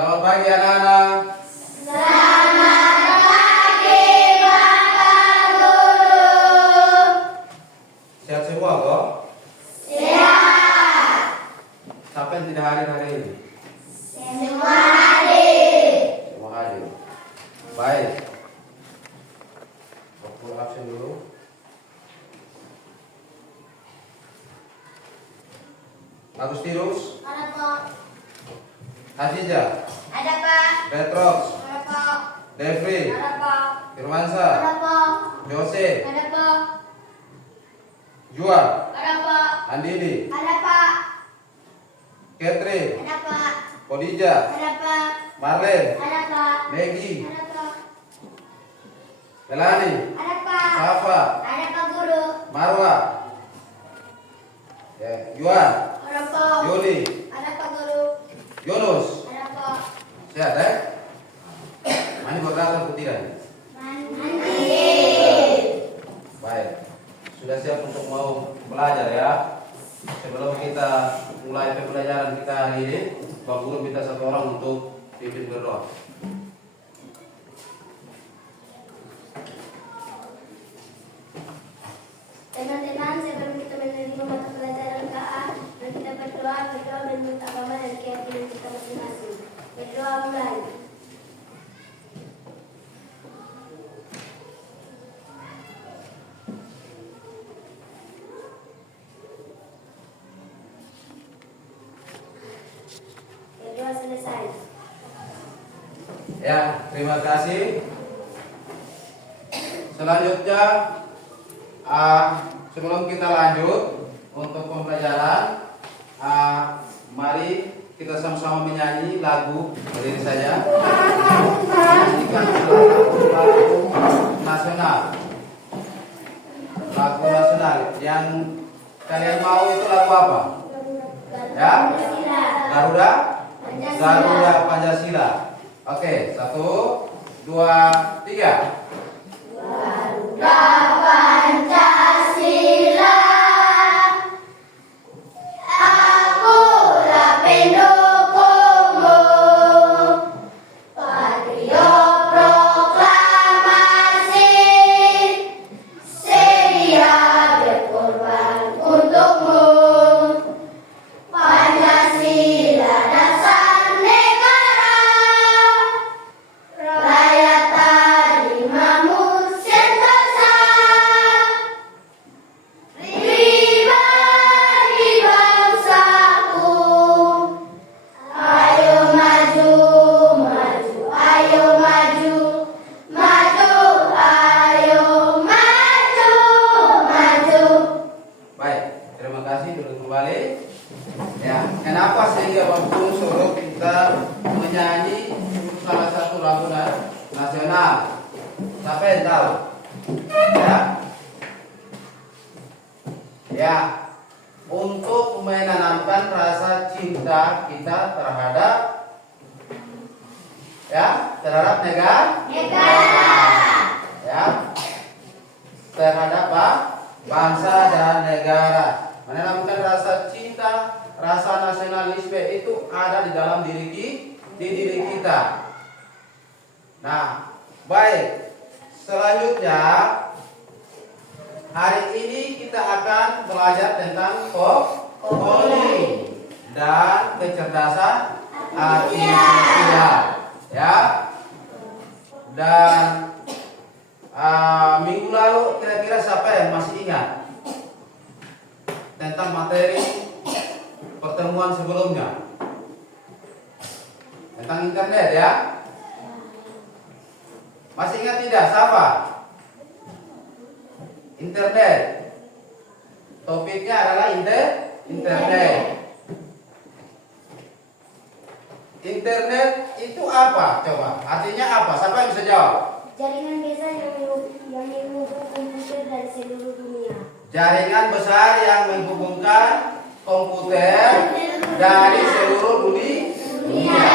Selamat pagi anak-anak. Selamat pagi Bapak Guru. Sehat semua kok? Sehat. Siapa yang tidak hadir hari ini? Semua hadir. Semua hadir. Baik. Waktu absen dulu. Agustinus, Ada Pak. Azizah, Ada Pak. Petrox, Ada Pak. Devri, Ada Pak. Firmansyah, Ada Pak. Jose, Ada Pak. Juan, Ada Pak. Andini, Ada Pak. Catherine, Ada Pak. Kodija, Ada Pak. Marlen, Ada Pak. Maggie, Ada Pak. Melani, Ada Pak. Safa, Ada Pak Guru. Marwa, Juan, Ada Pak. Yuli, Ada Pak Guru. Yunus. Ada Pak. Sehat Mani berangkat atau tidak? Mandi. Baik. Sudah siap untuk mau belajar ya? Sebelum kita mulai pembelajaran kita hari ini, Bapak Guru minta satu orang untuk pimpin berdoa. Teman-teman, sebelum kita menerima mata pelajaran KA, mari kita berdoa menurut agama dan keyakinan kita masing-masing. Berdoa mulai. Berdoa selesai. Ya, terima kasih. Selanjutnya, sebelum kita lanjut untuk pembelajaran, mari kita sama-sama menyanyi lagu. Berdiri saja. Menyanyikan lagu nasional. Lagu nasional yang kalian mau itu lagu apa? Ya? Garuda? Garuda Pancasila. Oke, 1, 2, 3. Garuda Pancasila, akulah pendukungmu. Patriot proklamasi, sedia berkorban untukmu. Pancasila dasar negara, rakyat tarimamu sentosa. Pribadi bangsaku, ayo maju, maju, ayo maju, maju, ayo maju, maju. Baik, terima kasih. Duduk kembali. Ya, kenapa sehingga Bapak Guru suruh kita menyanyi salah satu lagu nasional? Siapa yang tahu? Ya, ya, untuk menanamkan rasa cinta kita terhadap negara, ya, terhadap bangsa dan negara. Menanamkan rasa cinta, rasa nasionalisme itu ada di dalam diri kita. Nah, baik. Selanjutnya, hari ini kita akan belajar tentang coding dan kecerdasan artifisial, ya. Dan minggu lalu kira-kira siapa yang masih ingat tentang materi pertemuan sebelumnya tentang internet, ya? Masih ingat tidak? Siapa? Internet. Topiknya adalah internet. Internet itu apa? Coba. Artinya apa? Siapa yang bisa jawab? Jaringan desa yang menghubungkan komputer dari seluruh dunia. Jaringan besar yang menghubungkan komputer dari seluruh dunia.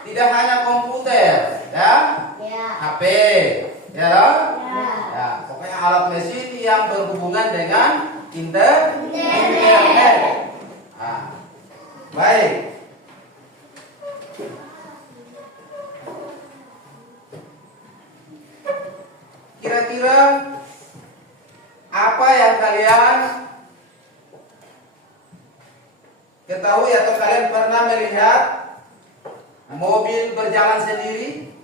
Tidak hanya komputer, ya? Ya. HP, ya loh? Ya. Ya, pokoknya alat mesin yang berhubungan dengan internet. Nah, baik. kira-kira apa yang kalian ketahui atau kalian pernah melihat mobil berjalan sendiri?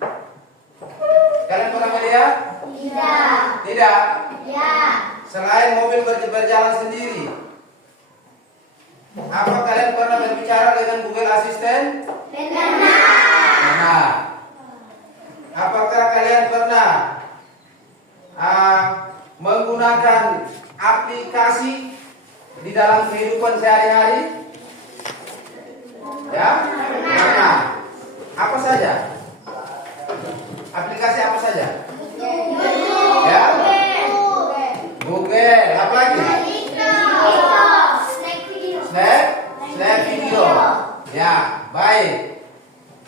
Kalian pernah melihat? Tidak. Tidak. Ya. Selain mobil berjalan sendiri, apa kalian pernah berbicara dengan Google Assistant? Pernah. Pernah. Apakah kalian pernah menggunakan aplikasi di dalam kehidupan sehari-hari? Ya? Pernah. Apa saja? Aplikasi apa saja? Ya? Google. Apa lagi? Snap video. Ya, baik.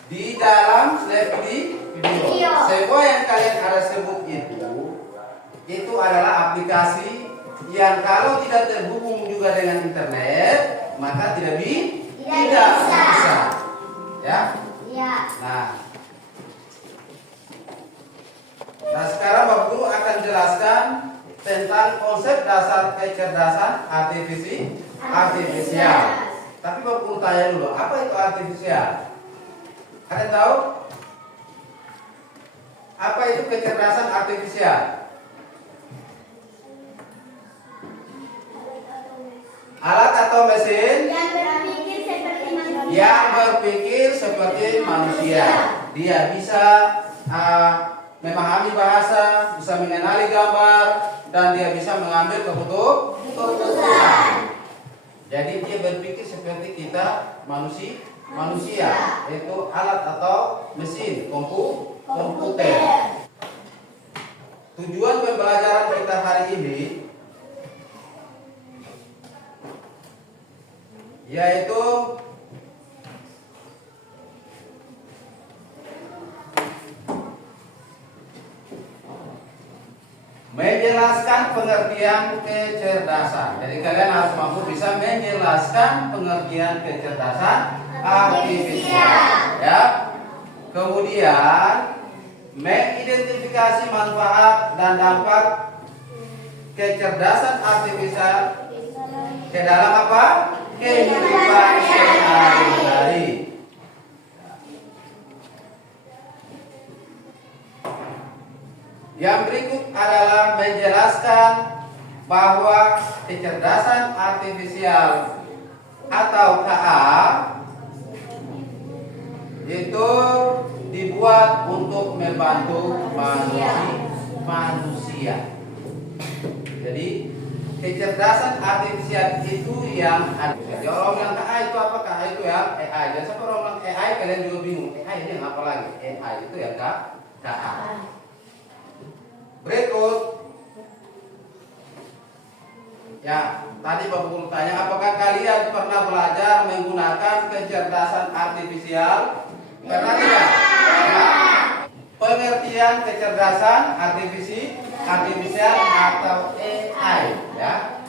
Di dalam snap video. Semua yang kalian ada sebut itu adalah aplikasi yang kalau tidak terhubung juga dengan internet, maka tidak bisa. Ya? Ya. Nah, sekarang Bapak Guru akan jelaskan tentang konsep dasar kecerdasan artifisial. Tapi Bapak Guru tanya dulu, apa itu artifisial? Ada yang tahu? Apa itu kecerdasan artifisial? Alat atau mesin yang berpikir seperti manusia. Dia bisa memahami bahasa, bisa mengenali gambar, dan dia bisa mengambil keputusan. Jadi dia berpikir seperti kita manusia, yaitu alat atau mesin komputer. Tujuan pembelajaran kita hari ini yaitu menjelaskan pengertian kecerdasan. Jadi kalian harus mampu bisa menjelaskan pengertian kecerdasan artifisial. Ya. Kemudian mengidentifikasi manfaat dan dampak kecerdasan artifisial ke dalam apa? Kehidupan sehari-hari. Yang berikut adalah menjelaskan bahwa kecerdasan artifisial atau KA itu dibuat untuk membantu manusia. Jadi kecerdasan artifisial itu yang ada. Jadi orang bilang KA itu apa? KA itu ya AI. Dan siapa orang bilang AI kalian juga bingung. AI ini yang apa lagi? AI itu ya KA. Berikut. Ya, tadi Bapak Guru tanya, apakah kalian pernah belajar menggunakan kecerdasan artifisial? Pernah tidak? Nah, pengertian kecerdasan artifisial atau AI, ya.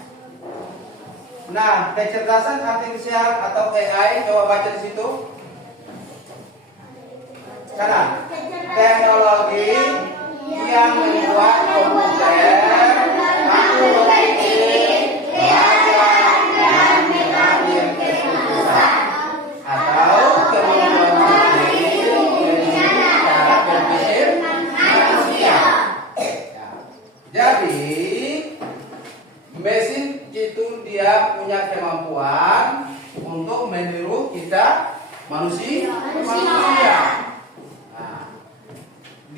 Nah, kecerdasan artifisial atau AI, coba baca di situ. Sana, teknologi yang membuat komputer mampu berpikir, belajar, dan mengambil keputusan, atau kemampuan berpikir cara berpikir manusia. Jadi mesin itu dia punya kemampuan untuk meniru kita manusia.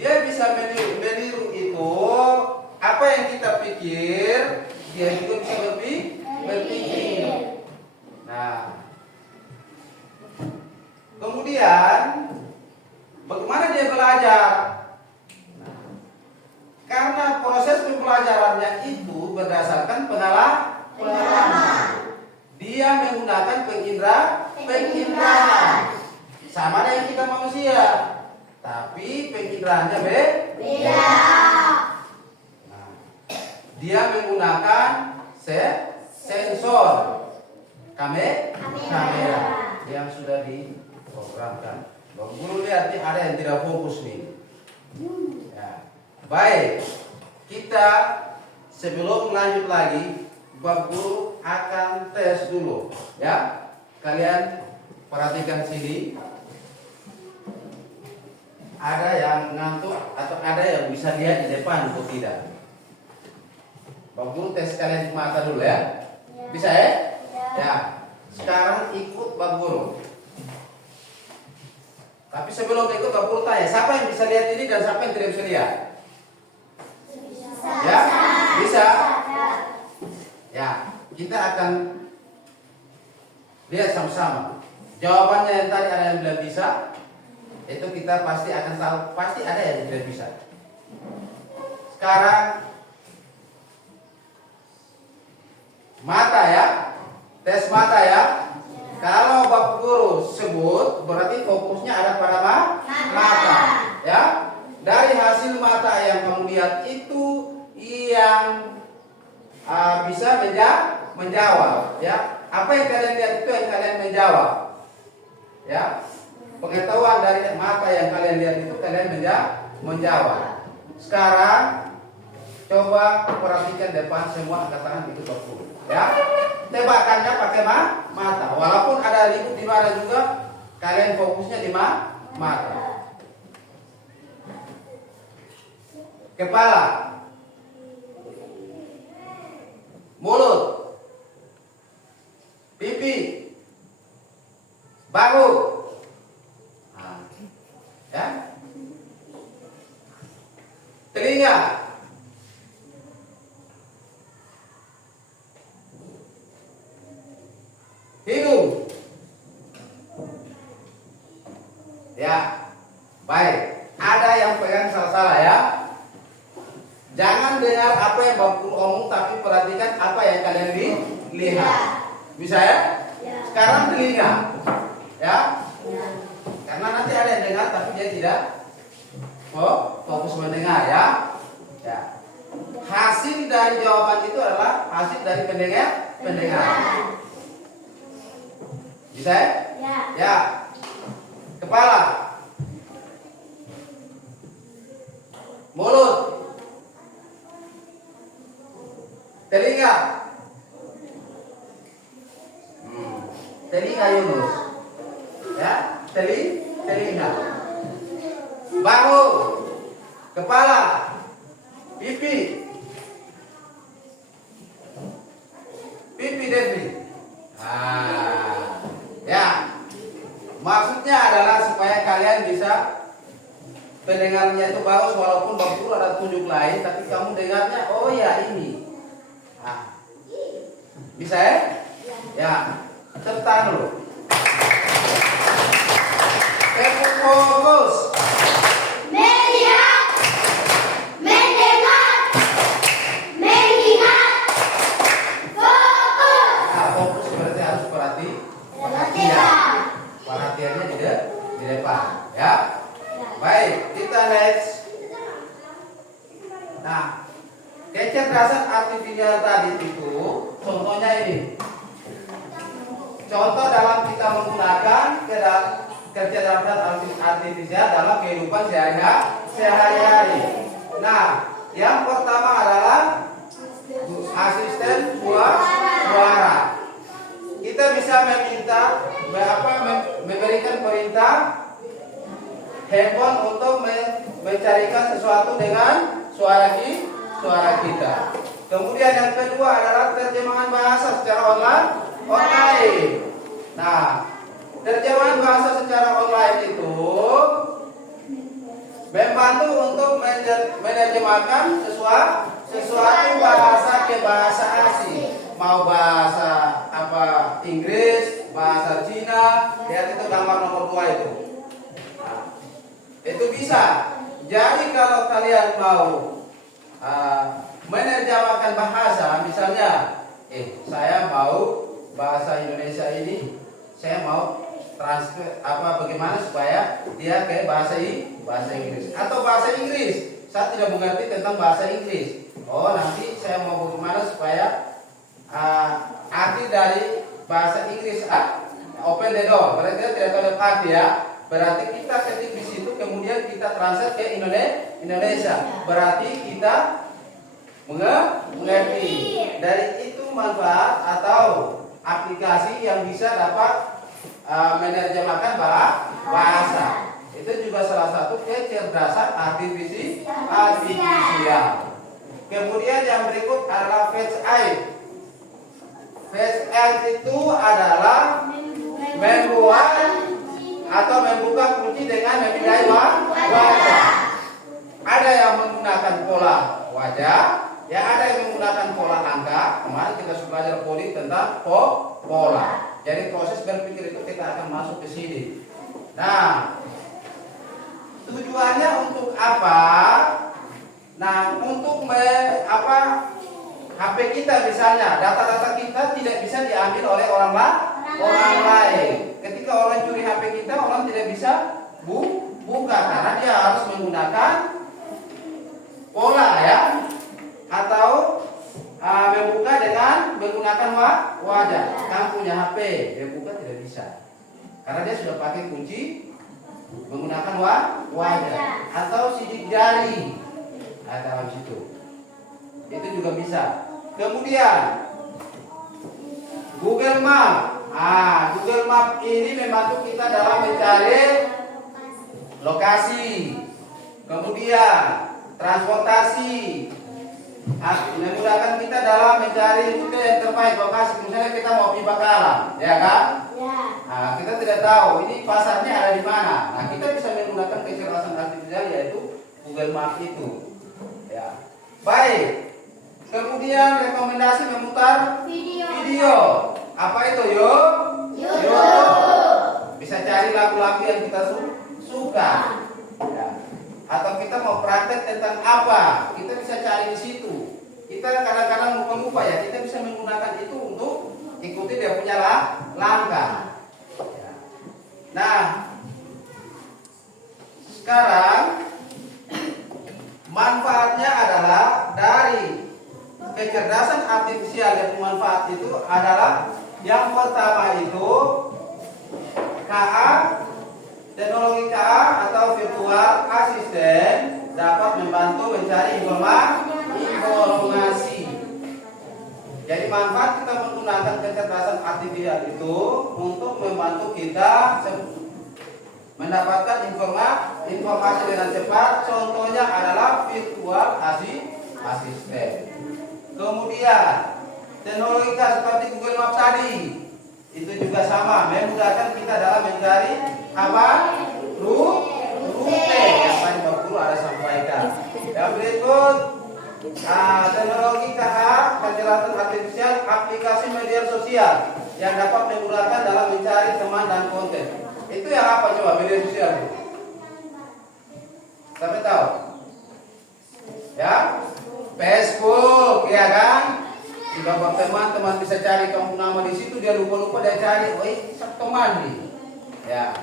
Dia bisa meniru itu apa yang kita pikir, dia juga bisa berpikir. Nah, kemudian bagaimana dia belajar? Nah, karena proses pembelajarannya itu berdasarkan pengalaman. Dia menggunakan penginderaan sama dengan kita manusia. Tapi penginderanya beda. Nah, dia menggunakan sensor kamera yang sudah diprogramkan. Bapak Guru lihat nih ada yang tidak fokus nih. Ya. Baik. kita sebelum lanjut lagi, Bapak Guru akan tes dulu, ya. Kalian perhatikan sini. Ada yang ngantuk atau ada yang bisa lihat di depan atau tidak? Bapak Guru tes kalian mata dulu ya. Bisa ya? Ya. Sekarang ikut Bapak Guru. Tapi sebelum ikut Bapak Guru tanya, siapa yang bisa lihat ini dan siapa yang tidak bisa lihat? Ya? Bisa? Ya. Kita akan lihat sama-sama. Jawabannya yang tadi ada yang bilang bisa, itu kita pasti akan tahu, pasti ada yang tidak bisa. Sekarang mata ya, tes mata ya. Kalau Bapak Guru sebut, berarti fokusnya ada pada mata, ya. Dari hasil mata yang kamu lihat itu yang bisa menjawab, ya. Apa yang kalian lihat itu yang kalian menjawab, ya. Pengetahuan dari mata yang kalian lihat itu kalian menjawab. Sekarang coba perhatikan depan semua angkat tangan itu Bapak Guru, ya. Tebakannya pakai mata. Walaupun ada ribut di mana juga, kalian fokusnya di mata. Kepala, mulut, pipi, bahu, ya, telinga, hidung, ya. Baik, ada yang pegang salah-salah ya. Jangan dengar apa yang Bapak Guru omong, tapi perhatikan apa yang kalian lihat. Bisa ya? Sekarang telinga, ya. Karena nanti ada yang dengar tapi dia tidak fokus mendengar ya. Ya. Hasil dari jawaban itu adalah hasil dari pendengar. Bisa ya? Ya. Kepala, mulut, telinga, telinga Yunus, ya, telinga, bahu, kepala, pipi Devi. Ya, maksudnya adalah supaya kalian bisa pendengarnya itu bagus, walaupun Bapak Guru ada tunjuk lain, tapi kamu dengarnya, oh ya ini. Bisa ya? Ya, tepuk tangan dulu. Tepuk fokus. Melihat, mendengar, mengingat, fokus. Nah, fokus berarti harus perhatiannya di depan, ya. Baik, kita next. Nah, kecerdasan artifisial tadi itu contohnya ini. Contoh dalam kita menggunakan kecerdasan artifisial dalam kehidupan sehari-hari. Nah, yang pertama adalah asisten suara. Kita bisa memberikan perintah handphone untuk mencarikan sesuatu dengan suara kita. Kemudian yang kedua adalah terjemahan bahasa secara online. Nah, terjemahan bahasa secara online itu membantu untuk menerjemahkan sesuatu bahasa ke bahasa asing. Mau bahasa Inggris, bahasa Cina, lihat itu gambar nomor 2 itu. Nah, itu bisa. Jadi kalau kalian mau menerjemahkan bahasa, misalnya, saya mau bahasa Indonesia ini, saya mau transfer bagaimana supaya dia ke bahasa Inggris atau bahasa Inggris. Saya tidak mengerti tentang bahasa Inggris. Oh, nanti saya mau bagaimana supaya arti dari bahasa Inggris open the door. Berarti kita tidak tahu arti ya. Berarti kita ketik di situ, kemudian kita translate ke Indonesia. Berarti kita mengerti. Dari itu manfaat atau aplikasi yang bisa dapat menerjemahkan bahasa. Itu juga salah satu kecerdasan artifisial. Kemudian yang berikut adalah Face AI. Face AI itu adalah membuat atau membuka kunci dengan memindai wajah. Ada yang menggunakan pola wajah, ya ada yang menggunakan pola angka. Kemarin kita sudah belajar coding tentang pola. Jadi proses berpikir itu kita akan masuk ke sini. Nah, tujuannya untuk apa? Nah, untuk HP kita misalnya, data-data kita tidak bisa diambil oleh orang lain. Ketika orang curi HP kita, orang tidak bisa buka karena dia harus menggunakan pola ya, atau membuka dengan menggunakan wajah. Kamu punya HP, dia buka tidak bisa karena dia sudah pakai kunci menggunakan wajah atau sidik jari dalam situ. Itu juga bisa. Kemudian Google Map. Google Map ini membantu kita dalam mencari lokasi. Kemudian transportasi. Memudahkan kita dalam mencari rute yang terbaik lokasi. Misalnya kita mau pergi Bakalan, ya kan? Ya. Kita tidak tahu ini pasarnya ada di mana. Nah, kita bisa menggunakan kecerdasan artifisial yaitu Google Map itu. Ya. Baik. Kemudian rekomendasi memutar video. Apa itu YouTube. Bisa cari lagu-lagu yang kita suka. Ya. Atau kita mau praktek tentang apa, kita bisa cari di situ. Kita kadang-kadang lupa ya, kita bisa menggunakan itu untuk ikuti dia punya langkah. Ya. Nah, sekarang manfaatnya adalah dari kecerdasan artifisial yang bermanfaat itu adalah yang pertama itu KA, teknologi KA atau virtual assistant dapat membantu mencari informasi. Jadi manfaat kita menggunakan kecerdasan artifisial itu untuk membantu kita mendapatkan informasi dengan cepat. Contohnya adalah virtual assistant. Kemudian teknologi seperti Google Map tadi itu juga sama, memudahkan kita dalam mencari rute yang tadi Bapak Guru ada sampaikan. Yang berikut teknologi KA, kecerdasan artifisial, aplikasi media sosial yang dapat memudahkan dalam mencari teman dan konten. Itu yang apa coba media sosial itu? Sampai tahu? Ya, Facebook, ya kan? Jika teman-teman bisa cari kamu nama di situ, dia lupa dia cari, teman nih. Ya,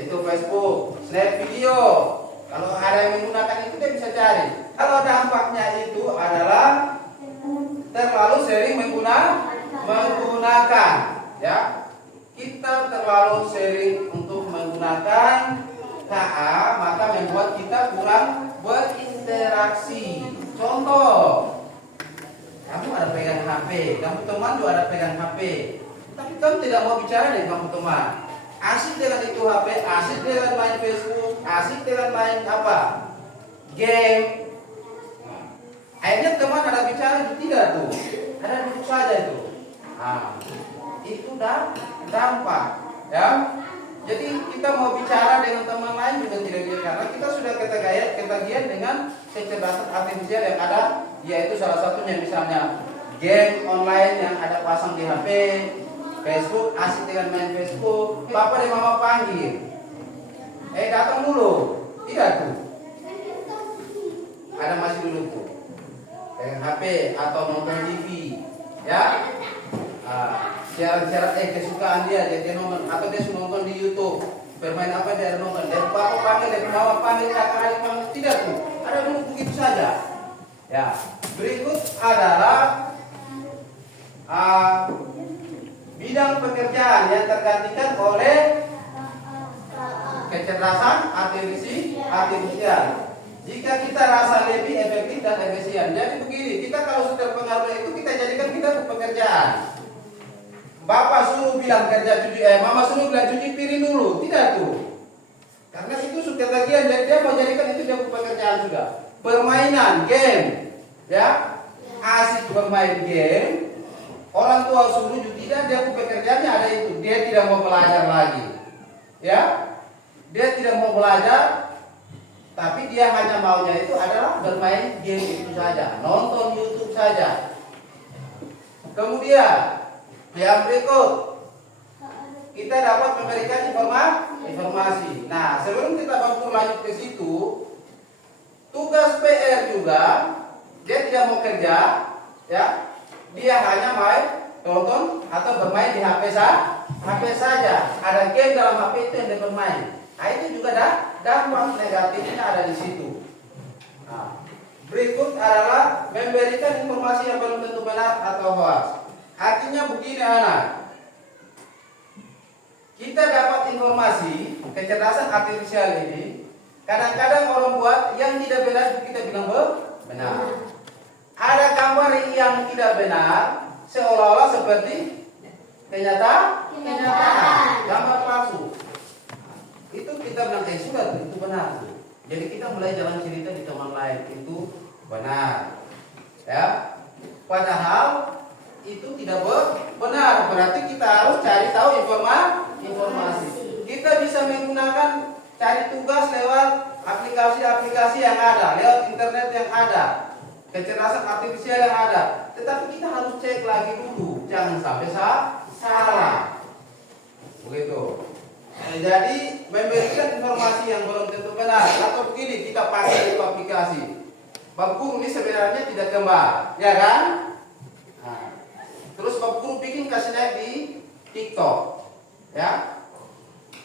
itu Facebook, Snap video. Kalau ada yang menggunakan itu dia bisa cari. Kalau dampaknya itu adalah terlalu sering menggunakan, ya. Kita terlalu sering untuk menggunakan KA, maka membuat kita kurang berinteraksi. Contoh, kamu ada pegang HP, kamu teman juga ada pegang HP, tapi kamu tidak mau bicara dengan kamu teman. Asik dengan itu HP, asik dengan main Facebook, asik dengan main game. Akhirnya teman ada bicara tidak tuh, ada duduk saja itu. Itu dampak, ya. Jadi kita mau bicara dengan teman lain juga tidak bisa karena kita sudah ketagihan dengan kecerdasan artifisial yang ada, yaitu salah satunya misalnya game online yang ada pasang di HP, Facebook, asik dengan main Facebook. Papa dan mama panggil, datang dulu, tidak tuh, ada masih dulu tuh, dengan HP atau nonton TV, ya. Syarat kesukaan dia nonton atau dia nonton di YouTube, bermain apa dia nonton, dan papa panggil, dan mama panggil, kakak adik panggil, tidak tuh, ada dulu begitu saja. Ya, berikut adalah bidang pekerjaan yang tergantikan oleh kecerdasan artifisial. Jika kita rasa lebih efektif dan efisien. Jadi begini, kita kalau sudah terpengaruh itu kita jadikan kita pekerjaan. Bapak suruh bilang kerja cuci, mama suruh bilang cuci piring dulu, tidak tuh. Karena itu sudah bagian, jadi dia mau jadikan itu dia pekerjaan juga. Permainan, game, ya, asik bermain game. Orang tua suruh tidak, dia pekerjaannya ada itu. Dia tidak mau belajar lagi, ya. Dia tidak mau belajar, tapi dia hanya maunya itu adalah bermain game itu saja, nonton YouTube saja. Kemudian yang berikut, kita dapat memberikan informasi. Nah, sebelum kita lanjut ke situ, tugas PR juga dia tidak mau kerja, ya. Dia hanya main, nonton atau bermain di HP saja. Ada game dalam HP itu yang dia bermain. Nah, itu juga dampak negatifnya ada di situ. Nah, berikut adalah memberikan informasi yang belum tentu benar atau hoax. Artinya begini anak, kita dapat informasi kecerdasan artifisial ini. Kadang-kadang orang buat yang tidak benar itu kita bilang benar. Ada gambar yang tidak benar seolah-olah seperti kenyataan, gambar palsu. Itu kita bilang sudah itu benar. Jadi kita mulai jalan cerita di teman lain itu benar, ya. Padahal itu tidak benar. Berarti kita harus cari tahu informasi. Kita bisa menggunakan cari tugas lewat aplikasi-aplikasi yang ada, lewat internet yang ada, kecerdasan artifisial yang ada. Tetapi kita harus cek lagi dulu, jangan sampai salah. Begitu. Jadi memberikan informasi yang belum tentu benar. Atau begini, kita pakai itu aplikasi. Bapak guru ini sebenarnya tidak kembar, ya kan? Nah, terus Bapak guru bikin kasih naik di TikTok, ya,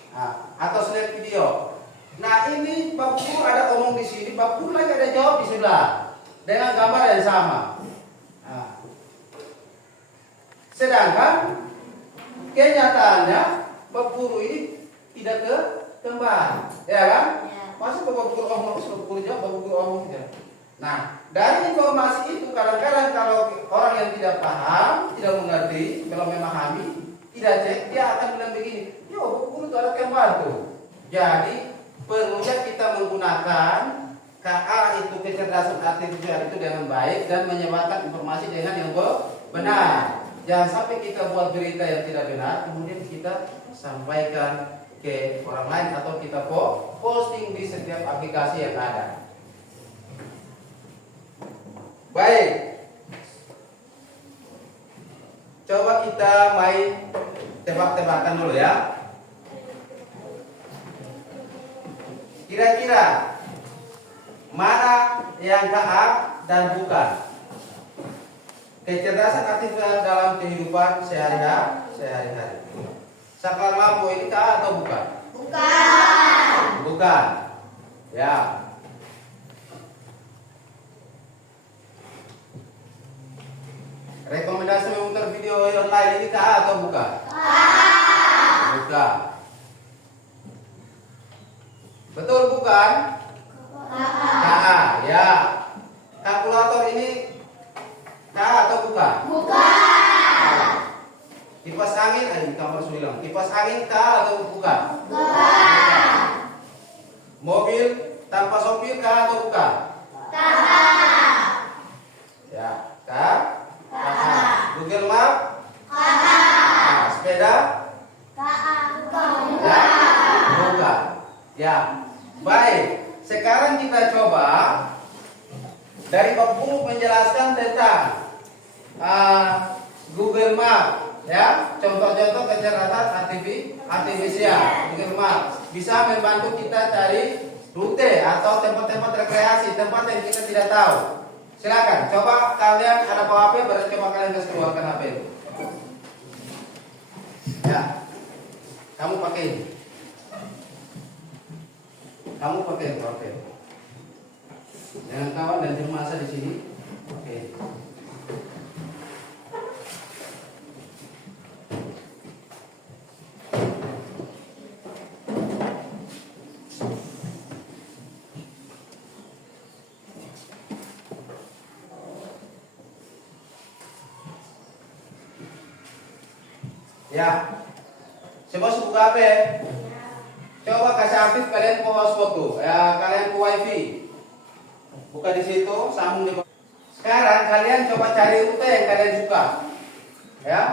nah, atau snap video. Nah, ini Bapak guru ada omong di sini, Bapak guru lagi ada jawab di sebelah dengan gambar yang sama. Nah, sedangkan kenyataannya Bapak guru ini tidak kembar, ya kan? Masa Bapak guru omong, Bapak guru jawab, Bapak guru omong tidak. Nah, dari informasi itu kadang-kadang kalau orang yang tidak paham, tidak mengerti, belum memahami, tidak cek, dia akan bilang begini, yo Bapak guru itu ada kembar tuh. Jadi perlunya kita menggunakan KA itu kecerdasan artifisial itu dengan baik dan menyebarkan informasi dengan yang benar. Jangan sampai kita buat berita yang tidak benar, kemudian kita sampaikan ke orang lain atau kita posting di setiap aplikasi yang ada. Baik, coba kita main tebak-tebakan dulu ya. Kira-kira mana yang KA dan bukan? Kecerdasan artifisial dalam kehidupan sehari-hari. Saklar lampu ini KA atau bukan? Bukan. Ya. Rekomendasi memutar video online ini KA atau bukan? Bukan. Betul bukan? KA, ya. Kalkulator ini KA atau bukan? Bukan. Kipas angin, di kamar sudah. Kipas angin KA atau bukan? Bukan. Mobil tanpa sopir KA atau bukan? KA. Ya, KA. Google Map? Nah, sepeda? Bukan. Ya, baik. Sekarang kita coba dari Pak Guru menjelaskan tentang Google Map, ya, contoh-contoh kecerdasan artifisial. Google Map bisa membantu kita cari rute atau tempat-tempat rekreasi, tempat yang kita tidak tahu. Silakan, coba kalian ada bawa HP, berarti coba kalian keluarkan HP. Ya, kamu pakai ini. Kamu pakai HP. Dengan kawan dan masa di sini. Oke. Ya. Semua buka HP. Coba kasih aktif kalian pause foto. Ya, kalian ke wifi. Buka di situ, sambung di. Sekarang kalian coba cari rute yang kalian suka. Ya.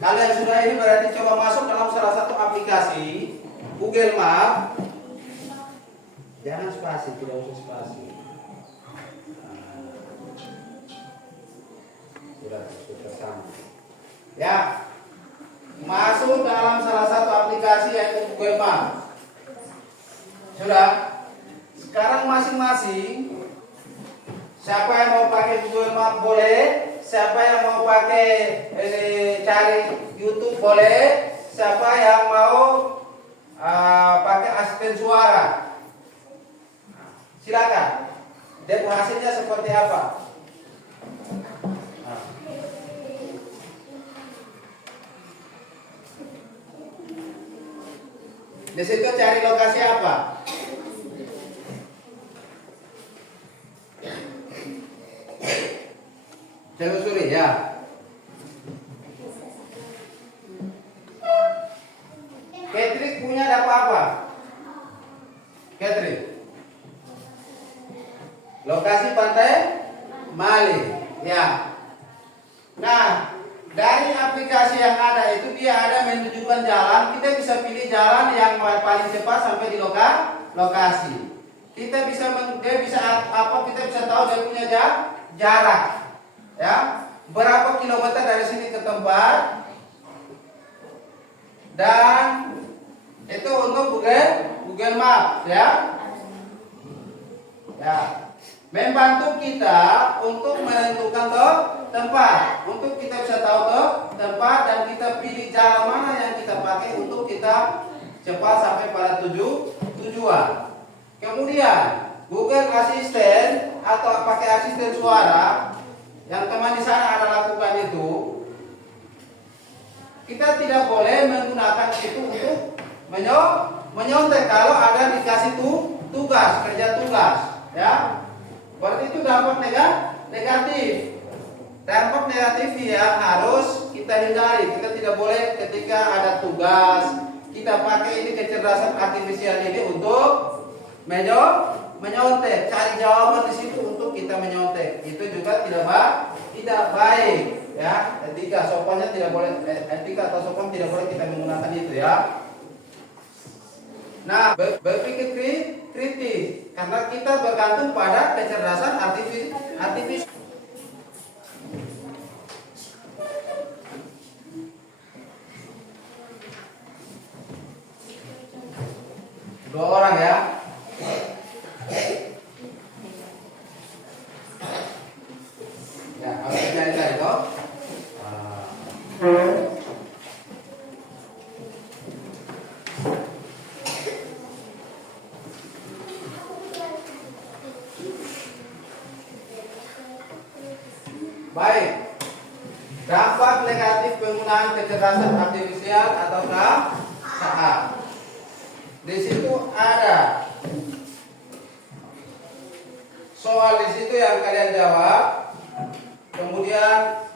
Kalian sudah ini berarti coba masuk dalam salah satu aplikasi Google Map. Jangan spasi, tidak usah spasi. Sudah sama. Ya. Masuk dalam salah satu aplikasi yaitu Google Map. Sudah. Sekarang masing-masing siapa yang mau pakai Google Map boleh, siapa yang mau pakai ini cari YouTube boleh, siapa yang mau pakai asisten suara. Silakan. Dan hasilnya seperti apa? Di situ cari lokasi apa? Telusuri ya. Catherine punya dapat apa? Catherine. Lokasi pantai Mali. Ya. Nah, dari aplikasi yang ada itu dia ada menunjukkan jalan. Kita bisa pilih jalan yang paling cepat sampai di lokasi. Kita bisa kita bisa tahu dia punya jarak. Ya, berapa kilometer dari sini ke tempat. Dan itu untuk Google Map, ya. Ya. Membantu kita untuk menentukan tempat, untuk kita bisa tahu tempat dan kita pilih jalan mana yang kita pakai untuk kita cepat sampai pada tujuan. Kemudian Google Assistant atau pakai asisten suara yang teman di sana ada lakukan itu, kita tidak boleh menggunakan itu untuk menyontek kalau ada dikasih kerja tugas, ya. Berarti itu dampak negatif. Dampak negatif yang harus kita hindari. Kita tidak boleh ketika ada tugas kita pakai ini kecerdasan artifisial ini untuk menyontek, cari jawaban di situ untuk kita menyontek. Itu juga tidak baik, ya. Etika sopannya tidak boleh, etika atau sopan tidak boleh kita menggunakan itu, ya. Nah, berpikir kritis karena kita bergantung pada kecerdasan artifisial. Dua orang, ya. Ya, harus cari toh. Baik. Dampak negatif penggunaan kecerdasan artifisial ataukah saham. Di situ ada soal di situ yang kalian jawab. Kemudian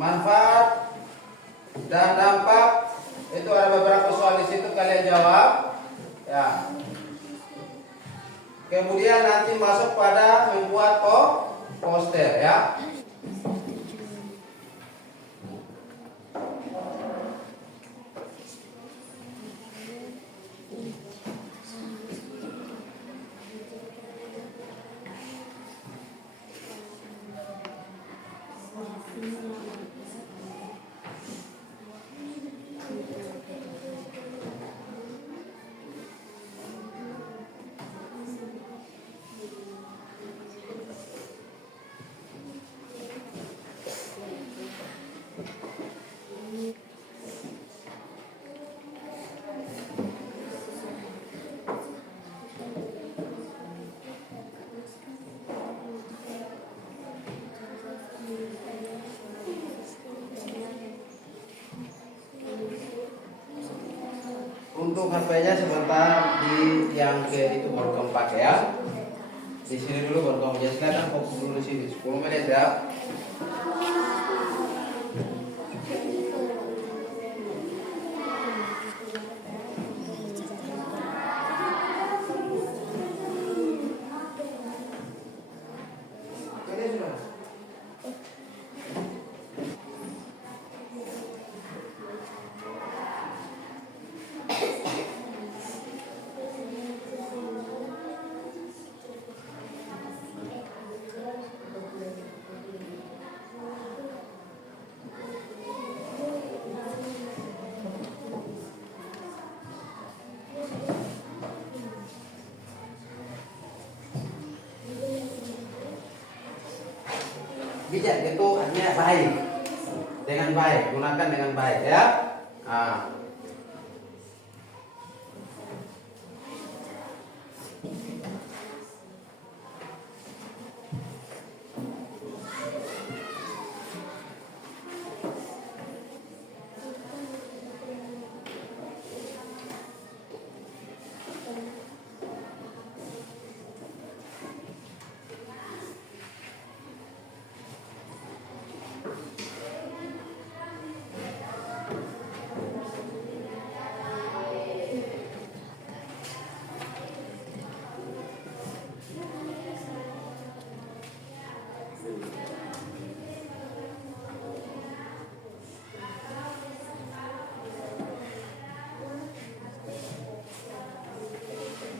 manfaat dan dampak itu ada beberapa soal di situ kalian jawab. Ya. Kemudian nanti masuk pada membuat poster, ya. Untuk HP-nya sebentar di yang ke itu baru kamu pakai, ya. Di sini dulu baru kamu silakan fokus dulu di sini 10 menit, ya. bijak itu artinya baik. Dengan baik, gunakan dengan baik ya. Nah,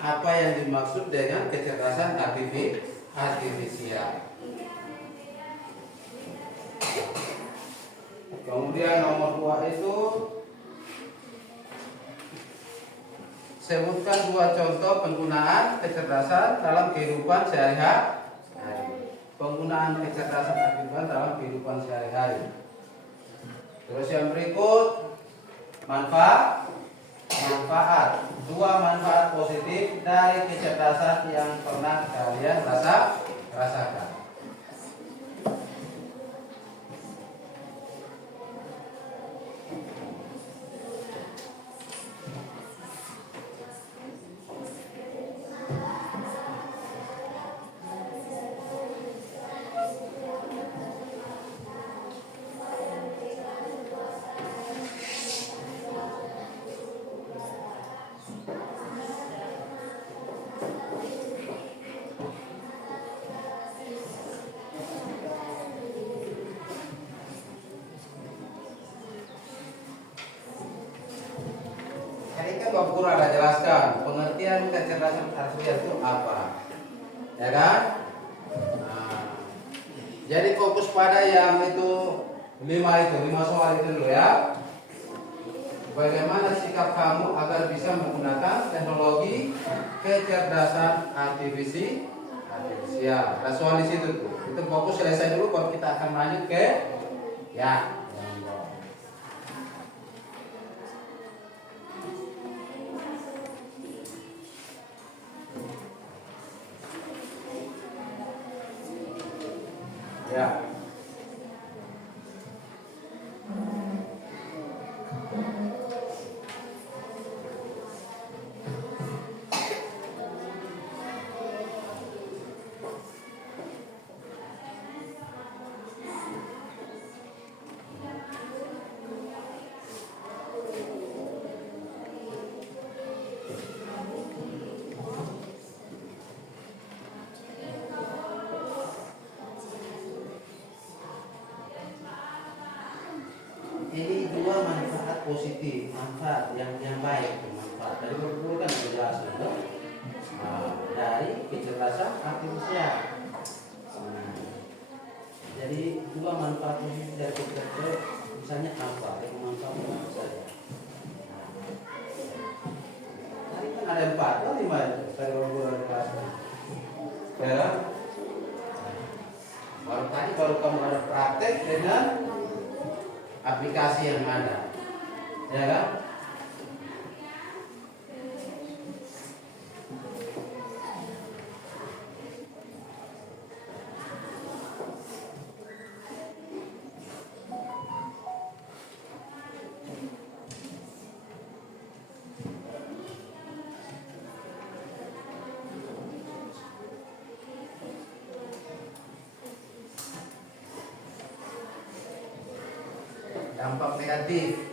apa yang dimaksud dengan kecerdasan artifisial? Kemudian nomor 2 itu sebutkan 2 contoh penggunaan kecerdasan dalam kehidupan sehari-hari. Penggunaan kecerdasan artifisial dalam kehidupan sehari-hari. Terus yang berikut manfaat. 2 manfaat positif dari kecerdasan yang pernah kalian rasakan. Pak Guru ada jelaskan pengertian kecerdasan artifisial itu apa, ya kan? Nah, jadi fokus pada yang itu 5 soal itu dulu ya. Bagaimana sikap kamu agar bisa menggunakan teknologi kecerdasan artifisial? Ada soal di situ tuh. Itu fokus selesai dulu, baru kita akan lanjut ke ya. Ya. Ini 2 manfaat positif, manfaat yang baik, manfaat. Tadi dulu kan penjelasan tuh. Dari kecerdasan artifisial. Jadi 2 manfaat positif dari kecerdasan, misalnya apa? Yang manfaatnya apa saja? Tadi kan ada 4 atau 5 tadi baru kelas. Ya. Baru kamu ada praktek dengan aplikasi yang ada, ya kan? Dampak negatif.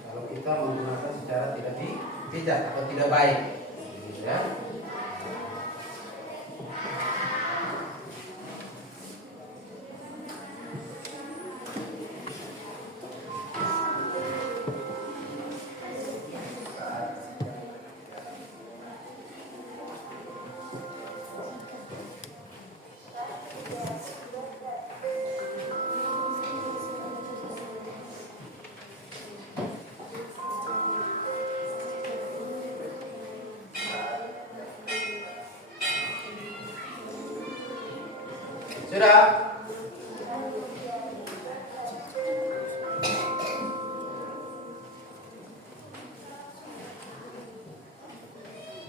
Kalau kita menggunakan secara tidak bijak atau tidak baik, gitu ya. Sudah?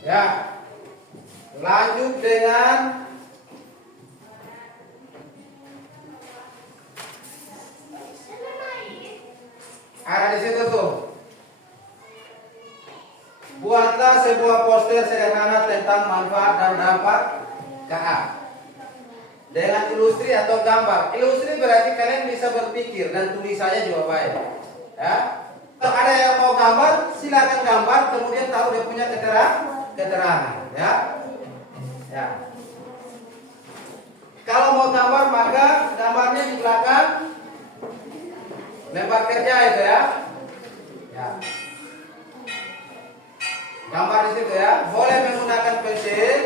Ya. Lanjut dengan ada di situ tuh. Buatlah sebuah poster sederhana tentang manfaat dan dampak KA dengan ilustri atau gambar. Ilustri berarti kalian bisa berpikir dan tulisannya juga baik. Ya. Kalau ada yang mau gambar, silakan gambar, kemudian tahu dia punya keterangan. Ya. Ya. Kalau mau gambar maka gambarnya di belakang lembar kerja itu ya. Ya. Gambar di situ ya. Boleh menggunakan pensil.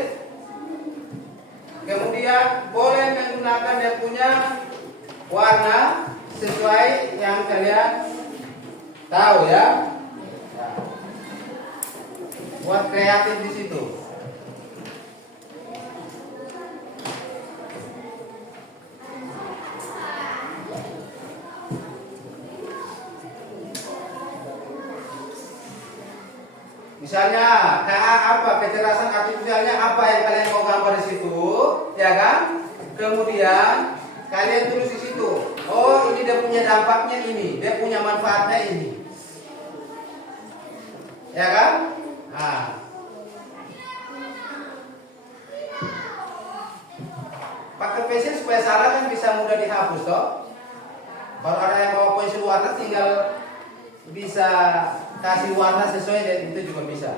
Kemudian boleh menggunakan yang punya warna sesuai yang kalian tahu ya. Ya. Buat kreatif di situ. Misalnya KA apa, kecerdasan artifisialnya apa yang kalian mau gambar di situ, ya kan? Kemudian kalian tulis di situ. Oh, ini dia punya dampaknya ini, dia punya manfaatnya ini, ya kan? Nah, pakai pensil supaya salah kan bisa mudah dihapus toh. Kalau ada yang bawa pensil warna tinggal bisa kasih warna sesuai dan itu juga bisa.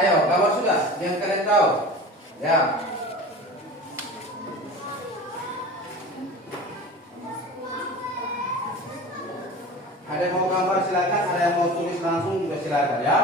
Ayo, gambar sudah yang kalian tahu. Ya. Ada yang mau gambar silakan, ada yang mau tulis langsung juga silakan ya.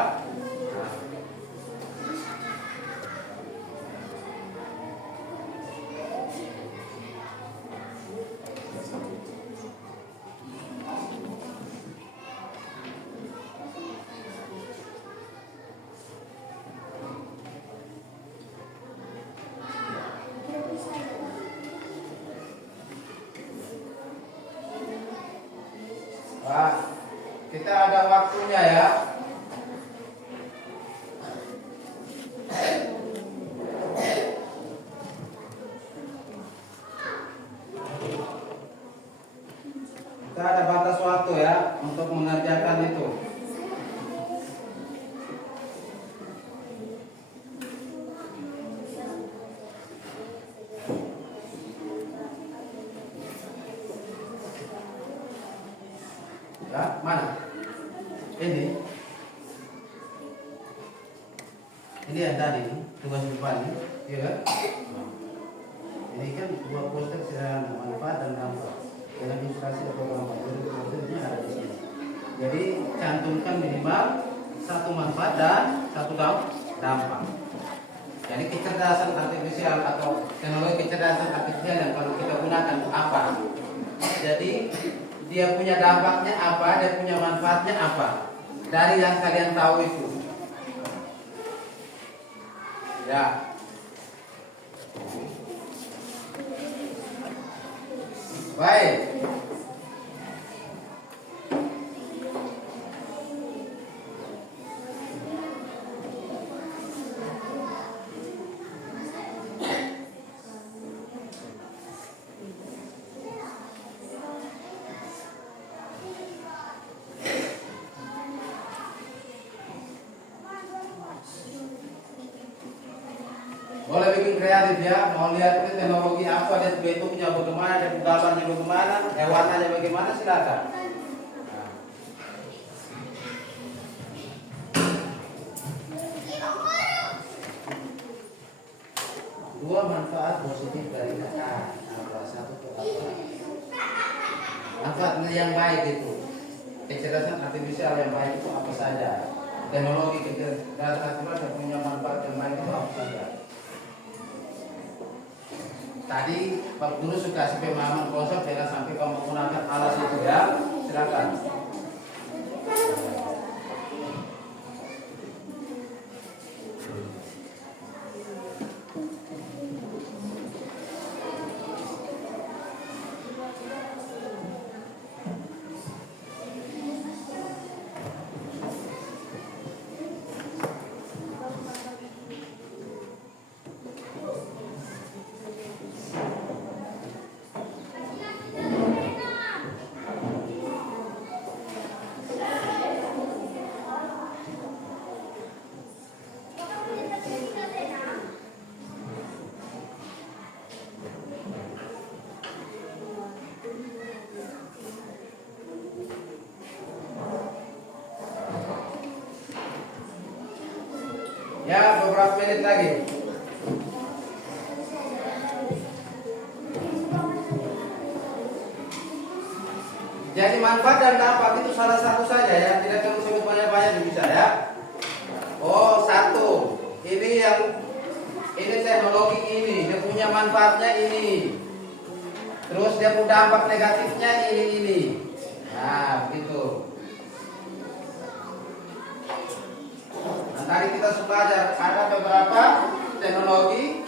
Pak, kita ada waktunya ya. Kita ada batas waktu ya untuk mengerjakan itu. Ya, mana? Ini yang tadi tugas depan ini, ya kan? Ini kan dua poster sederhana manfaat dan dampak dengan ilustrasi atau gambar. Posternya ada di sini. Jadi cantumkan minimal satu manfaat dan satu dampak. Jadi kecerdasan artifisial atau teknologi kecerdasan artifisial yang kalau kita gunakan apa? Jadi dia punya dampaknya apa, dia punya manfaatnya apa? Dari yang kalian tahu itu. Ya. Baik. Boleh bikin kreatif ya, mau lihat itu teknologi apa, dan bentuknya bagaimana, dan gambarnya bagaimana, warnanya bagaimana, silakan. Nah. Dua manfaat positif dari KA, apa satu itu apa? Manfaatnya yang baik itu, kecerdasan artifisial yang baik itu apa saja? Teknologi kecerdasan artifisial yang punya manfaat yang baik itu apa saja? Tadi Pak Guru suka kasih pemahaman konsep, jangan sampai kamu menggunakan alas itu ya. Silakan. Ya, beberapa menit lagi. Jadi manfaat dan dampak itu salah satu saja ya, tidak perlu sebut banyak-banyak bisa ya. Oh, satu. Ini teknologi ini, dia punya manfaatnya ini. Terus dia punya dampak negatifnya ini. Nah, begitu. Tadi kita sudah belajar ada beberapa teknologi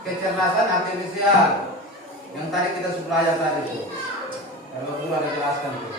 kecerdasan artifisial yang tadi kita sudah belajar tadi itu. Kalau dulu ada jelaskan itu.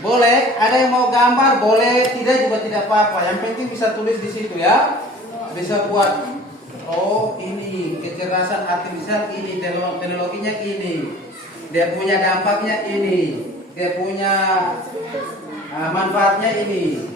Boleh, ada yang mau gambar, boleh, tidak juga tidak apa-apa. Yang penting bisa tulis di situ ya. Bisa buat, oh ini kecerdasan artifisial ini, teknologinya ini. Dia punya dampaknya ini. Dia punya manfaatnya ini.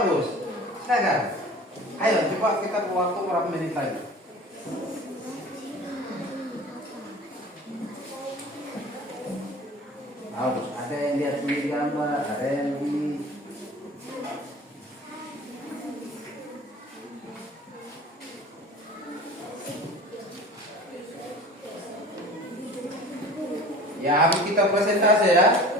bagus. Silakan. Ayo coba kita waktu berapa menit lagi. Bagus. Ada yang lihat di gambar, ada yang di ya, habis kita presentasi ya.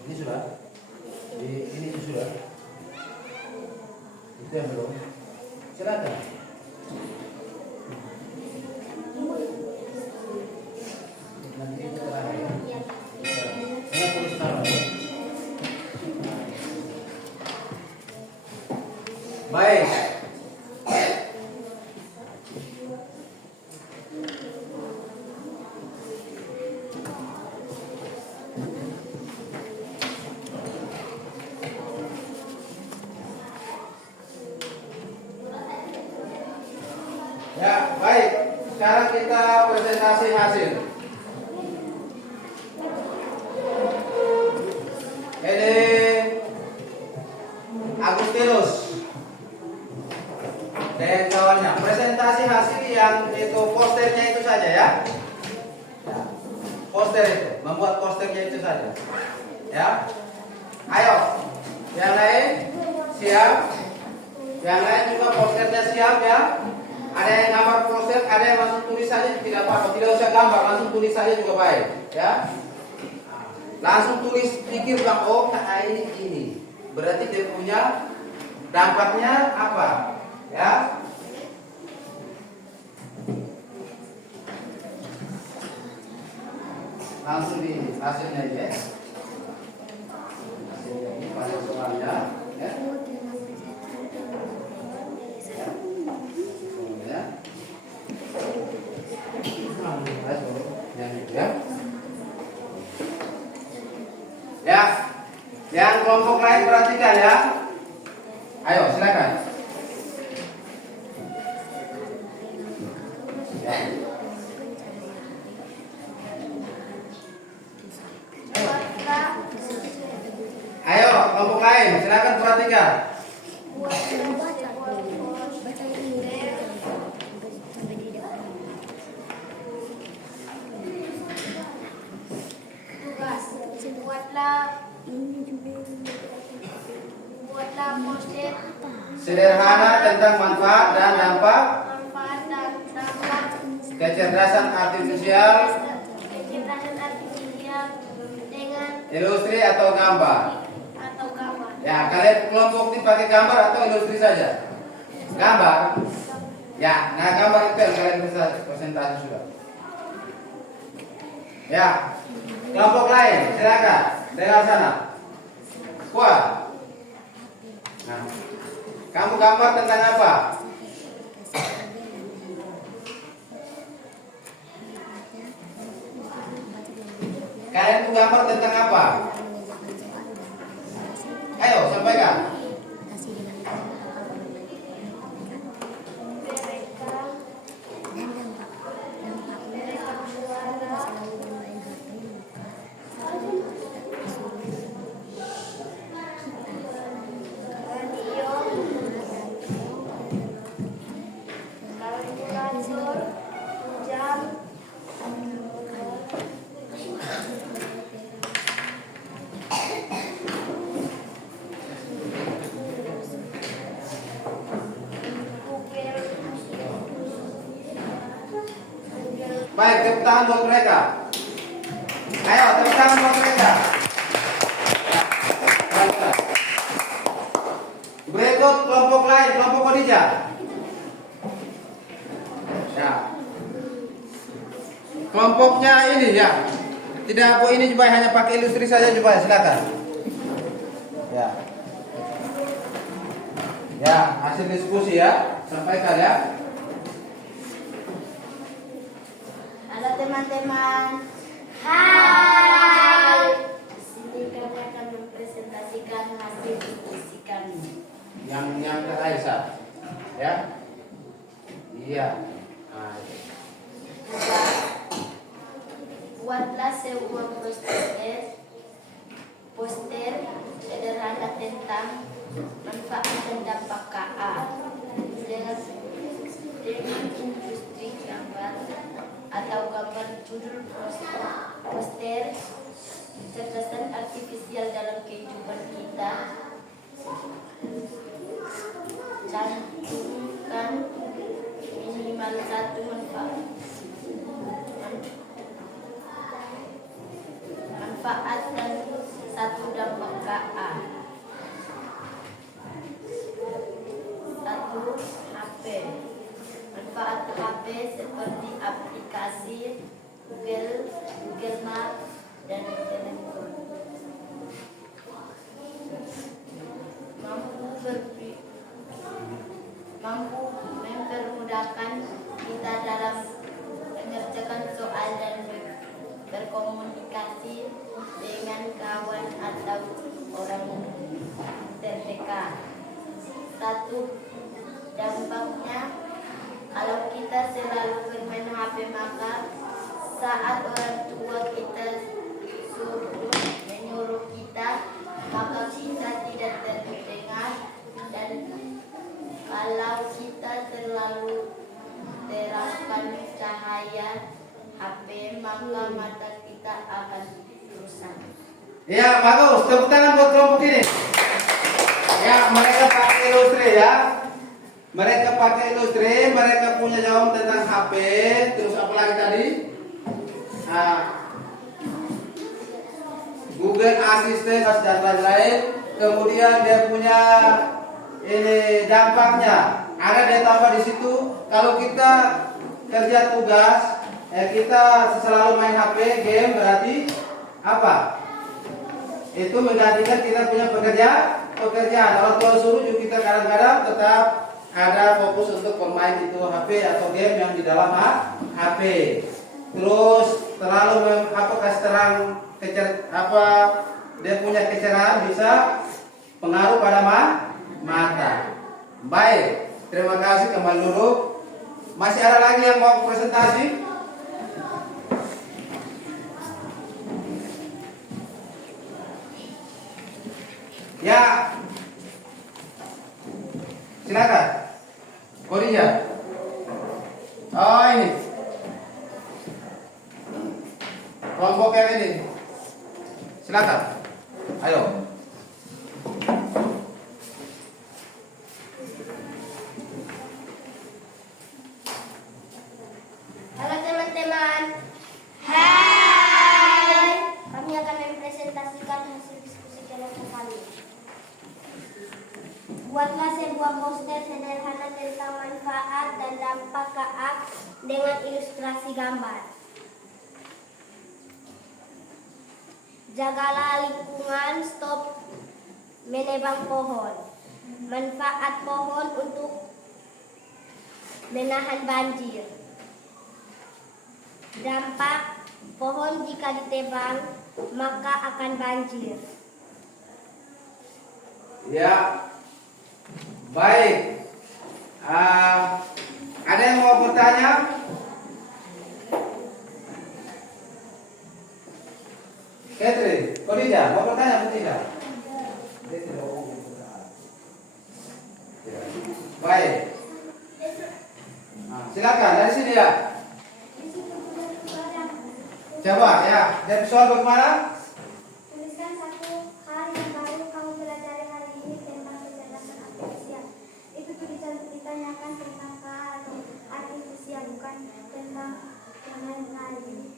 Ini sudah. Ini sudah. Itu yang belum. Silakan. Nanti itu terakhir. Ini tulis nama. Baik. Ya, baik. Sekarang kita presentasi hasil. Ini Agustinus dan kawannya. Presentasi hasil yang itu posternya itu saja ya. Poster itu, membuat posternya itu saja. Ya. Ayo. Yang lain siap. Yang lain juga posternya siap ya. Ada yang gambar poster, ada yang langsung tulis saja tidak apa-apa, tidak usah gambar, langsung tulis saja juga baik, ya. Langsung tulis pikir bang, oh nah ini, berarti dia punya dampaknya apa, ya. Langsung di hasilnya ya. Hasilnya ini pada soalnya, ya. Ya, yang kelompok lain perhatikan ya. Ayo silakan. Ya. Ayo kelompok lain silakan perhatikan. Buatlah poster Sederhana tentang manfaat dan dampak kecerdasan artifisial dengan ilustri atau gambar. Ya, kalian kelompok ini pakai gambar atau ilustri saja? Gambar. Ya, nah gambar itu yang kalian bisa presentasi sudah. Ya, kelompok lain silakan dengar sana. Kuat. Nah, kamu gambar tentang apa? Kalian tuh gambar tentang apa? Ayo sampaikan. Baik, tepuk tangan buat mereka. Ayo, tepuk tangan buat mereka. Berikut kelompok lain, kelompok Khadijah. Ya. Kelompoknya ini ya. Tidak apa ini juga hanya pakai ilustri saja juga, silakan. Ya. Ya, hasil diskusi ya. Sampaikan ya. Halo teman-teman. Hai. Di sini kami akan mempresentasikan hasil diskusi kami. Yang terakhir Sah. Ya. Iya. Nah. Buatlah sebuah poster sederhana tentang manfaat dan dampak KA dengan industri gambar atau gambar judul poster kecerdasan artifisial dalam kehidupan kita. Cantumkan minimal satu manfaat dan Satu dampak KA. Satu, HP. Manfaat HP seperti aplikasi Google Map dan telepon. Mampu mempermudahkan kita dalam mengerjakan soal dan berkomunikasi dengan kawan atau orang terdekat. Satu, dampaknya, kalau kita selalu bermain HP maka saat orang tua kita menyuruh kita, maka kita tidak terdengar, dan kalau kita terlalu terapkan cahaya HP maka mata kita akan rusak. Ya, bagus. Tepuk tangan buat kelompok ini. Ya, mereka pakai Illustre ya. Mereka pakai Illustre, mereka punya jawaban tentang HP. Terus apa lagi tadi? Nah, Google Assistant dan lain-lain. Kemudian dia punya ini dampaknya. Ada dia tambah di situ. Kalau kita kerja tugas, kita selalu main HP, game, berarti apa? Itu menggantikan kita punya pekerjaan. Orang tua suruh juga kita kadang-kadang tetap ada fokus untuk bermain itu HP atau game yang di dalam HP. Terus terlalu kasih terang dia punya kecerahan bisa pengaruh pada mata. Baik, terima kasih kembali dulu. Masih ada lagi yang mau presentasi? Ya, silakan. Kodinya. Oh ini. Kelompok yang ini. Silakan. Ayo. Halo teman-teman. Hai. Kami akan mempresentasikan hasil diskusi kelompok kami. Buatlah sebuah poster sederhana tentang manfaat dan dampak KA dengan ilustrasi gambar. Jagalah lingkungan, stop menebang pohon. Manfaat pohon untuk menahan banjir. Dampak pohon jika ditebang maka akan banjir. Ya. Baik. Ada yang mau bertanya? Catherine, Khadijah, mau bertanya atau tidak? Baik. Silakan dari sini ya. Coba ya. Dan soal bagaimana? Tuliskan satu hal yang baru kamu pelajari hari ini tentang kecerdasan artifisial. Itu ditanyakan tentang atau artifisial, bukan tentang yang lain.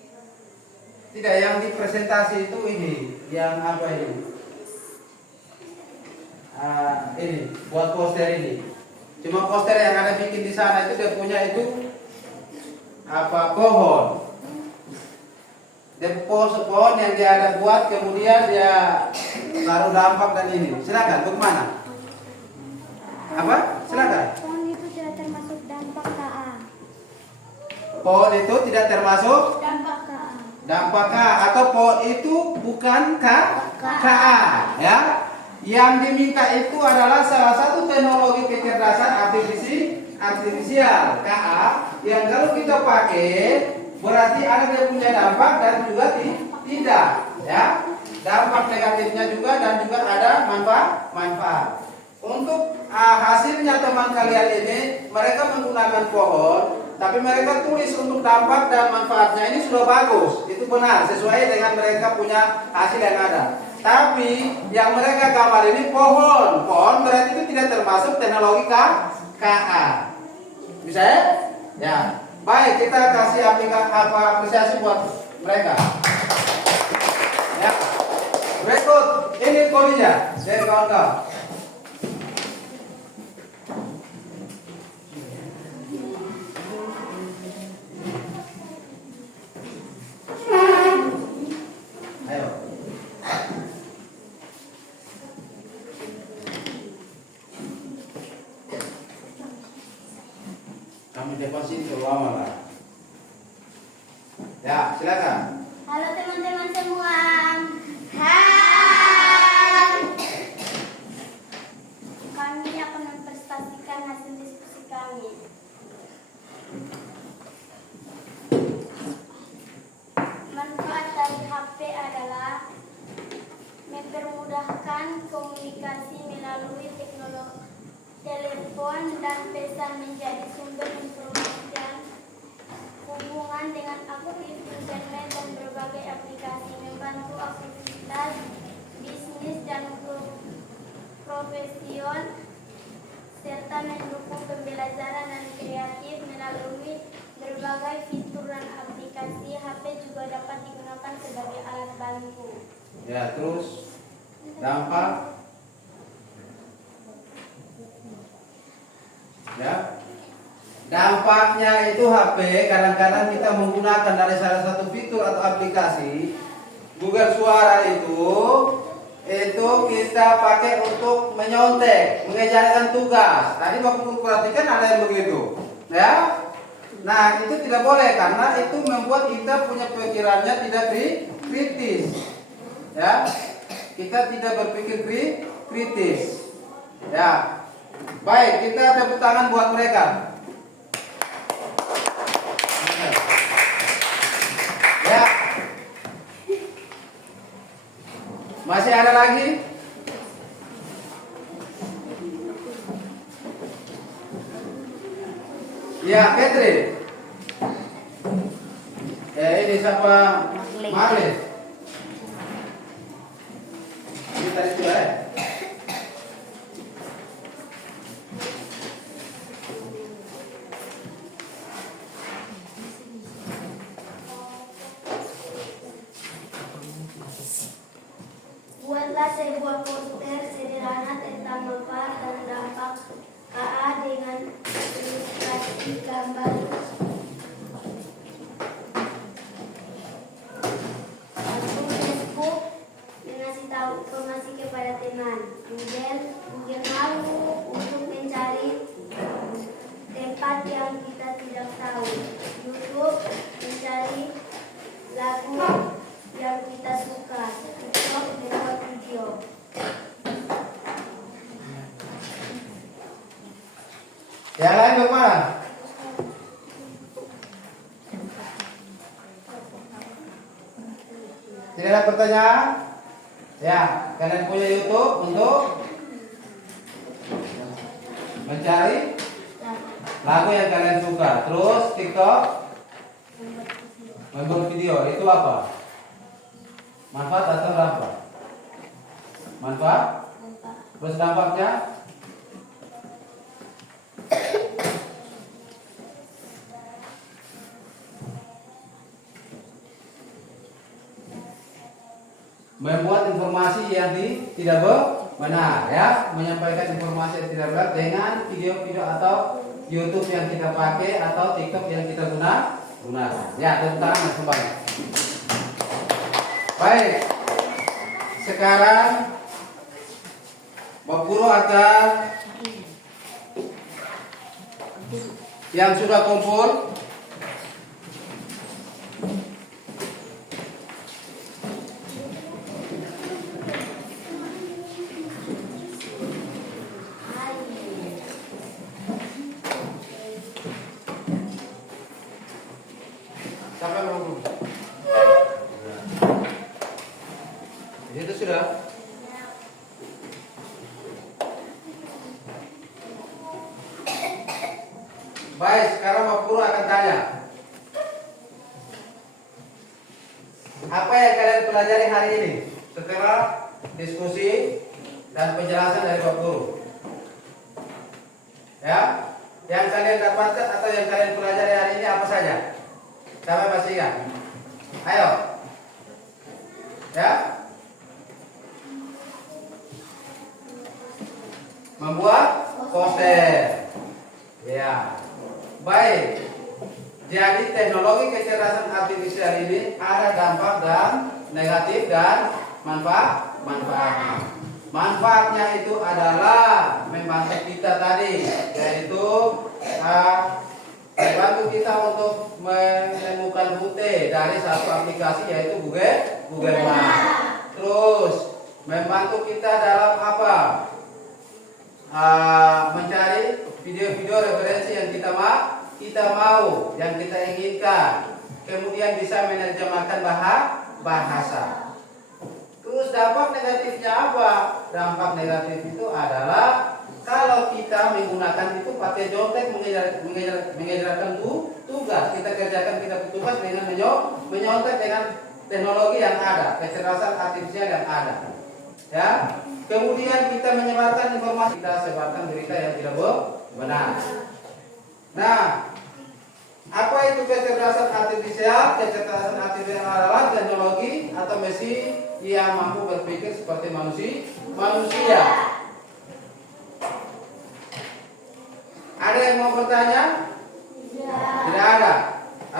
Tidak, yang dipresentasi itu ini, yang apa ini? Ini buat poster ini. Cuma poster yang ada bikin di sana itu dia punya itu apa pohon. Dia pohon yang dia ada buat, kemudian dia taruh dampak dan ini. Silakan, bagaimana? Apa? Silakan. Pohon itu tidak termasuk dampak KA. Pohon itu tidak termasuk Dampak KA. dampak K, atau pohon itu bukan KA ya. Yang diminta itu adalah salah satu teknologi kecerdasan artifisial KA yang kalau kita pakai berarti ada dia punya dampak dan juga tidak ya. Dampak negatifnya juga dan juga ada manfaat. Untuk hasilnya teman kalian ini mereka menggunakan pohon, tapi mereka tulis untuk dampak dan manfaatnya ini sudah bagus. Itu benar sesuai dengan mereka punya hasil yang ada. Tapi yang mereka gambar ini pohon. Pohon berarti itu tidak termasuk teknologi KA. Bisa ya? Ya. Baik, kita kasih apresiasi buat mereka. Ya. Berikut ini kodenya dari kawan-kawan. Ayo. Kami deposit ke ruang lah. Ya, silakan. Halo teman-teman semua. Hai. Kami akan mempresentasikan hasil diskusi kami. Manfaat dari HP adalah mempermudahkan komunikasi melalui teknologi telepon dan pesan, menjadi sumber informasi dan hubungan dengan aktif internet dan berbagai aplikasi, membantu aktivitas bisnis dan profesion, serta mendukung pembelajaran dan kreatif melalui berbagai fitur dan aplikasi. HP juga dapat digunakan sebagai alat bantu. Ya, terus dampak. Ya. Dampaknya itu HP kadang-kadang kita menggunakan dari salah satu fitur atau aplikasi Google Suara itu kita pakai untuk menyontek, mengerjakan tugas. Tadi Bapak perhatikan ada yang begitu, ya. Nah, itu tidak boleh karena itu membuat kita punya pikirannya tidak kritis. Ya. Kita tidak berpikir kritis. Ya. Baik, kita tepuk tangan buat mereka. Ya. Masih ada lagi? Ya, Catherine. Ini siapa? Marlin. Ini tadi sudah ya? Buatlah sebuah poster sederhana tentang manfaat dan dampak KA dengan ilustrasi gambar. Akun Facebook mengasih tahu informasi kepada teman. Google Malu untuk mencari tempat yang kita tidak tahu. YouTube mencari lagu yang kita suka. TikTok membuat video. Yang lain bagaimana? Tidak ada pertanyaan? Ya, kalian punya YouTube untuk mencari lagu yang kalian suka. Terus TikTok membuat video. Itu apa? Manfaat atau dampak? Manfaat? Terus dampaknya? Membuat informasi yang tidak benar, ya, menyampaikan informasi yang tidak benar dengan video-video atau YouTube yang kita pakai atau TikTok yang kita gunakan. Ya, tepuk tangan kembali. Baik, sekarang Bapak Guru akan yang sudah kumpul sampai Bapak Guru. Itu sudah. Baik, sekarang Bapak Guru akan tanya. Apa yang kalian pelajari hari ini setelah diskusi dan penjelasan dari Bapak Guru? Ya, yang kalian dapatkan atau yang kalian pelajari hari ini apa saja? Sampai masih ingat? Ayo. Ya. membuat poster. Ya, baik. Jadi teknologi kecerdasan artifisial ini ada dampak dan negatif dan manfaatnya. Manfaatnya itu adalah membantu kita tadi, yaitu membantu kita untuk menemukan rute dari satu aplikasi yaitu Google Maps. Terus membantu kita dalam apa? Mencari video-video referensi yang kita mau, yang kita inginkan. Kemudian bisa menerjemahkan bahasa. Terus dampak negatifnya apa? Dampak negatif itu adalah kalau kita menggunakan itu pakai jontek mengerjakan tugas, kita kerjakan tugas dengan menyontek dengan teknologi yang ada, kecerdasan artifisial yang ada. Ya. Kemudian kita menyebarkan informasi, kita sebarkan berita yang tidak benar. Nah, apa itu kecerdasan artifisial? Kecerdasan artifisial adalah teknologi atau mesin yang mampu berpikir seperti manusia. Ada yang mau bertanya? Tidak ada.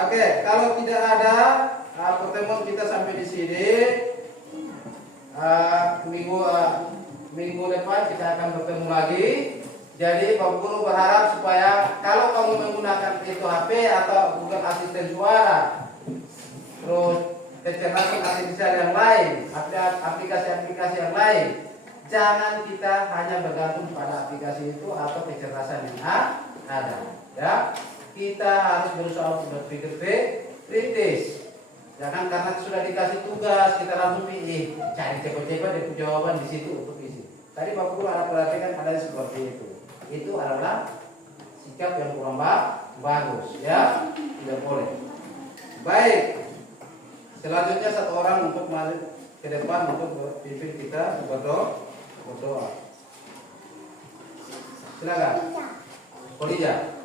Oke, kalau tidak ada, pertemuan kita sampai di sini. Minggu depan kita akan bertemu lagi. Jadi Bapak Guru berharap supaya kalau kamu menggunakan itu HP atau Google Asisten suara, terus kecerdasan artifisial yang lain, aplikasi-aplikasi yang lain, jangan kita hanya bergantung pada aplikasi itu atau kecerdasan yang ada. Ya, kita harus berusaha untuk berpikir kritis. Jangan karena sudah dikasih tugas kita langsung pilih, cari cepat-cepat itu jawaban di situ untuk isi. Tadi Bapak Guru ada perhatikan ada seperti itu. Itu adalah sikap yang kurang bagus, ya, tidak boleh. Baik. Selanjutnya satu orang untuk maju ke depan untuk berpimpin kita berdoa. Silakan. Khadijah.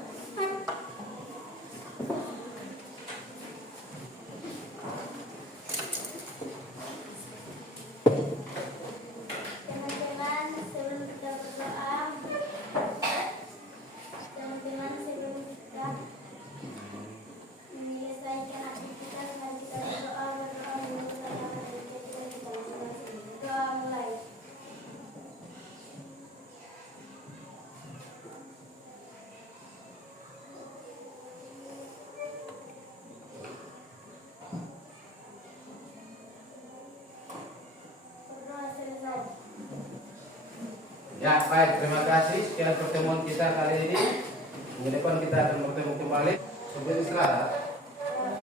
Ya, baik, terima kasih. Sekian pertemuan kita kali ini. Minggu depan kita akan bertemu kembali. Sampai istirahat.